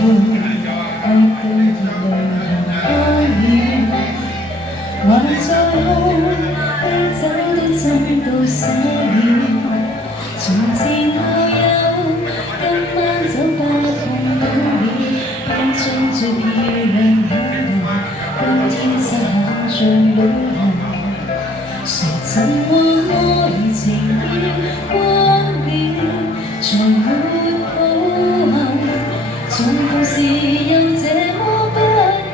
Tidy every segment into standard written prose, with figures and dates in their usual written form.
愛到熱淚乾了，還在哭，啤酒都斟到瀉了。從前校友，今晚酒吧碰到了，變裝最漂亮的人，今天失限像旅行。誰曾話愛情要關了，才沒抱憾，重逢時又這麼不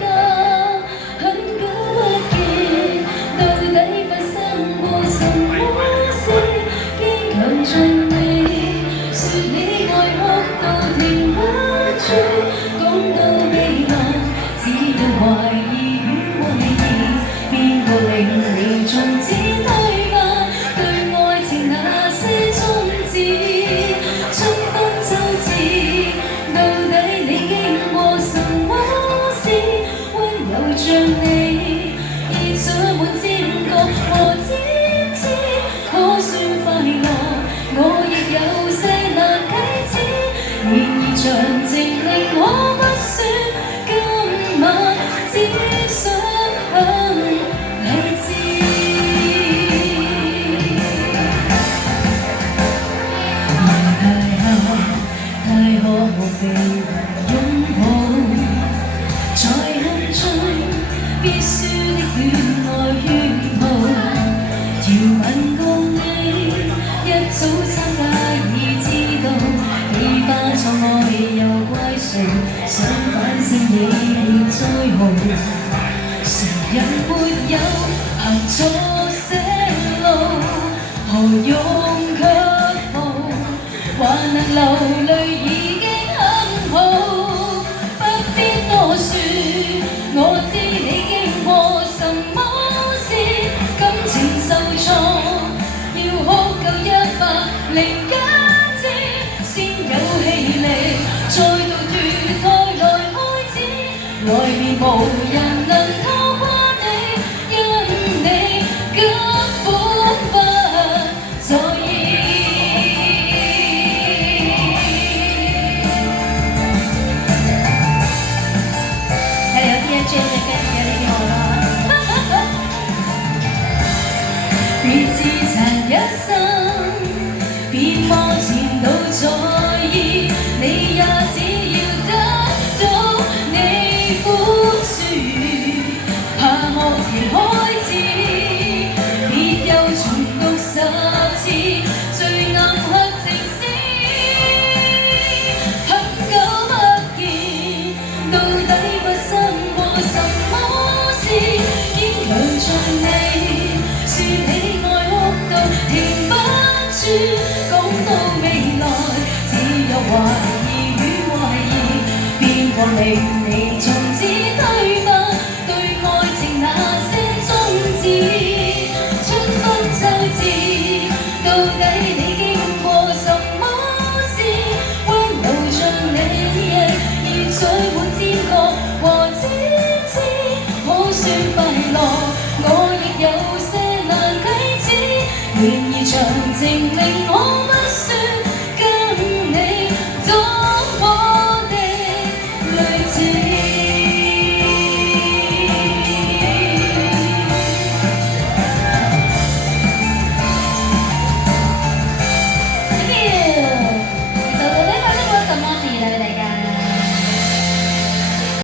甘，很久不見，到底發生過什麼事？堅強像你，說起愛哭到停不住，講到未來，只有懷疑與懷疑，邊個令你從此推翻對愛情那些宗旨？春分秋至，到底你經過什麼事？溫柔像你，已長滿尖角和尖刺，可算快樂？我亦有些難啟齒，然而詳情令我不說，今晚只想很理智。太渴望被人擁抱，才恨盡必輸的戀愛圈套。條文告你，一早參加已知道，你花錯愛又怪誰？想反省已變災號，誰人沒有行錯些路？何用卻步？還能流淚已經很好，不必多說，我知你經過什麼事，感情受挫，要哭夠101次，先有氣力，再度脫胎來開始，外面無人能拖垮你，因你根本不在意。別自殘一生，別望前度在意，你也只要得到你寬恕。下學期開始，別又重讀10次最暗黑情詩，很久不見，到底發生過什麼事？堅強像你，說起愛哭到停不住，講到未來，只有懷疑與懷疑，邊個令你從此推翻對愛情那些宗旨？春分秋至，到底你經過什麼事？溫柔像你，已長滿尖角和尖刺，可算快樂？我亦有些難啟齒，然而詳情令我